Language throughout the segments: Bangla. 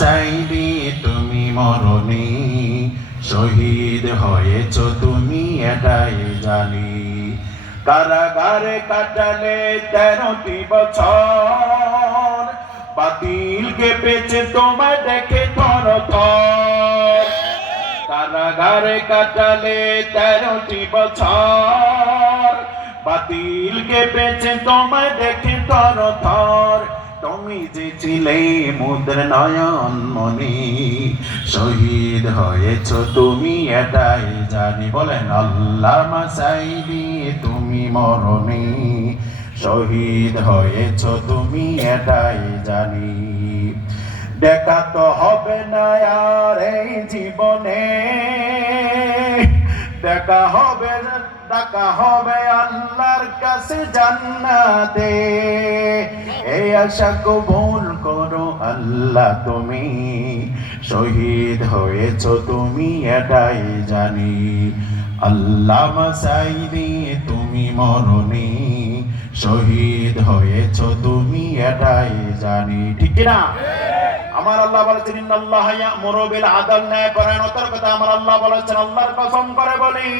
সাইদি তুমি মরণি, শহীদ হয়েছ তুমি এটাই জানি। কারাগারে কাটালে তেরোটি বছর বাতিলকে পেছে তোমায় দেখে থর কারাগারে কাটালে তেরোটি বছর বাতিলকে পেছে তোমায় দেখে থর থর। তুমি যে ছিলে মুদ্র মনি শহীদ হয়েছ তুমি এটাই জানি। বলেন, আল্লাহ মাসাইদি তুমি মরণি। শহীদ হয়েছ তুমি এটাই জানি। দেখা তো হবে না আর এই জীবনে। দেখা হবে দেখা হবে আল্লাহর কাছে জান্নাতে। আশা কবুল করো আল্লাহ তুমি। শহীদ হয়েছ তুমি, এটাই জানি। আল্লাহ মাসাইদি তুমি মরণি। শহীদ হয়েছ তুমি, এটাই জানি। ঠিক না? আমার আল্লাহ বলেছেন, ইন্নাল্লাহ ইয়ামুরু বিল আদল ন্যায় পরায়ণতার কথা আমার আল্লাহ বলেছেন, আল্লাহর কসম করে বলি,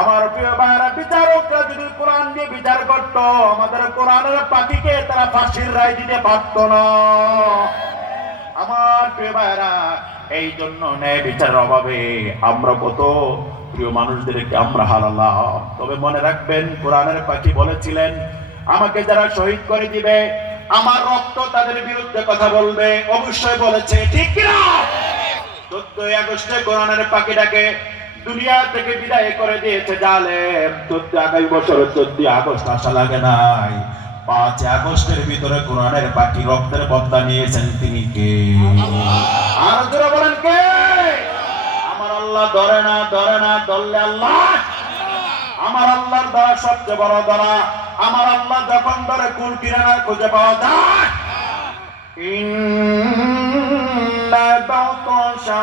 আমার প্রিয় ভাইরা বিচারকরা যদি কোরআন দিয়ে বিচার করত, আমাদের কোরআনের পাখিকে তারা ফাঁসির রায় দিতে পারত না। আমার প্রিয় ভাইরা এই জন্য ন্যায় বিচারের অভাবে আমরা কত প্রিয় মানুষদেরকে আমরা হারালাম। তবে মনে রাখবেন, কোরআনের পাখি বলেছিলেন, আমাকে যারা শহীদ করে দিবে, আমার রক্ত তাদের বিরুদ্ধে কথা বলবে। অবশ্যই বলেছে, ঠিক কিনা? চোদ্দই আগস্টে কোরআনের পাখিটাকে দুনিয়া থেকে বিদায় করে দিয়েছে জালে চোদ্দ আগামী বছরের চোদ্দ আগস্ট আসা লাগে নাই। পাঁচ আগস্টের ভিতরে কোরআনের বাকি রক্তের বদলা নিয়েছেন তিনি কে? আর বলেন কে? আমার আল্লাহ ধরে না ধরে না, ধরলে আল্লাহ। আমার আল্লাহর দ্বারা সবচেয়ে বড় দ্বারা আমার আল্লাহ যখন ধরে কুল কিরানা খুঁজে পাওয়া যায়। ইন্না বাতাশা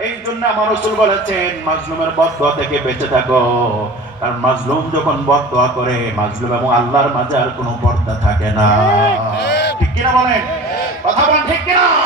এই জন্য আমার রসুল বলেছেন, মাজলুমের বদয়া থেকে বেঁচে থাকো। কারণ মাজলুম যখন বদয়া করে, মাজলুম এবং আল্লাহর মাঝে আর কোনো পর্দা থাকে না। ঠিক কিনা বলেন? কথা বলেন ঠিক কিনা?